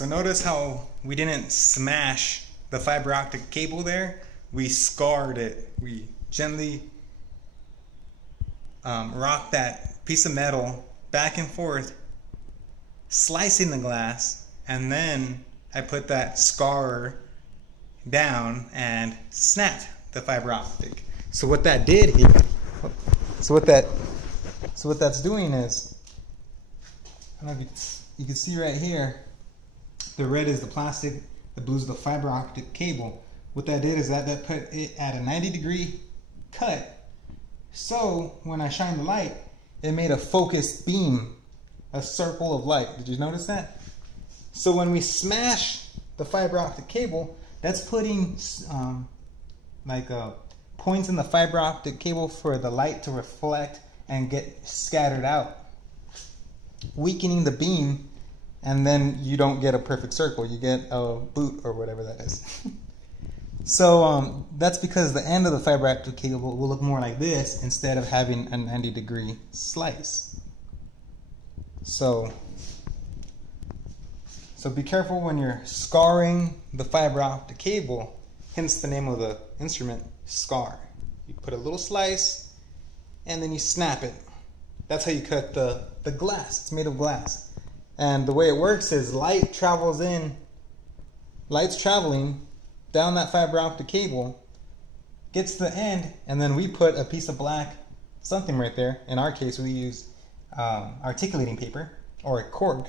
so notice how we didn't smash the fiber optic cable there. We scarred it. We gently rocked that piece of metal back and forth, slicing the glass, and then I put that scar down and snapped the fiber optic. So what that did here, so what that's doing is, I don't know if you can see right here, the red is the plastic, the blue is the fiber optic cable. What that did is that put it at a 90-degree cut. So when I shine the light, it made a focused beam, a circle of light. Did you notice that? So when we smash the fiber optic cable, that's putting points in the fiber optic cable for the light to reflect and get scattered out, weakening the beam, and then you don't get a perfect circle. You get a boot or whatever that is. So that's because the end of the fiber optic cable will look more like this instead of having a 90-degree slice. So be careful when you're scarring the fiber optic cable, hence the name of the instrument, scar. You put a little slice and then you snap it. That's how you cut the glass. It's made of glass. And the way it works is light's traveling down that fiber optic cable, gets to the end, and then we put a piece of black something right there. In our case, we use articulating paper or a cork.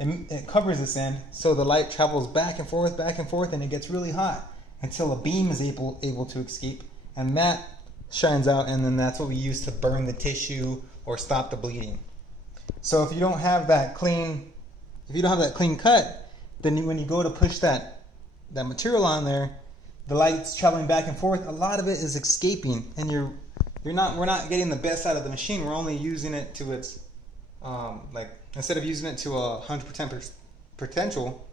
It covers this end, so the light travels back and forth, and it gets really hot until a beam is able to escape, and that shines out, and then that's what we use to burn the tissue or stop the bleeding. So if you don't have that clean cut, then when you go to push that material on there, the light's traveling back and forth. A lot of it is escaping, and we're not getting the best out of the machine. We're only using it to its instead of using it to 100% potential,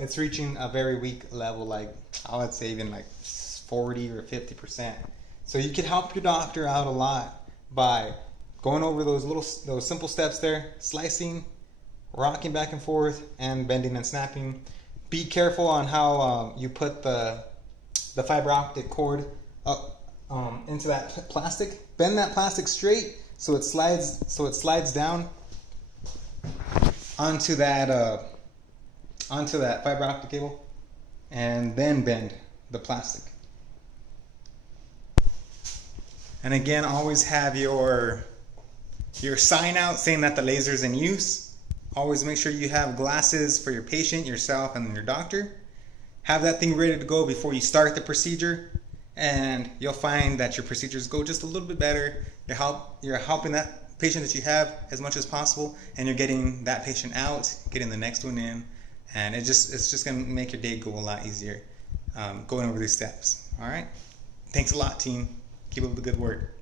it's reaching a very weak level, like I would say even like 40 or 50%. So you can help your doctor out a lot by going over those simple steps there, slicing, rocking back and forth, and bending and snapping. Be careful on how you put the fiber optic cord up into that plastic. Bend that plastic straight so it slides down onto that fiber optic cable, and then bend the plastic. And again, always have your sign out saying that the laser is in use. Always make sure you have glasses for your patient, yourself, and your doctor. Have that thing ready to go before you start the procedure, and you'll find that your procedures go just a little bit better. You're helping that patient that you have as much as possible, and you're getting that patient out, getting the next one in, and it's just going to make your day go a lot easier going over these steps. All right? Thanks a lot, team. Keep up the good work.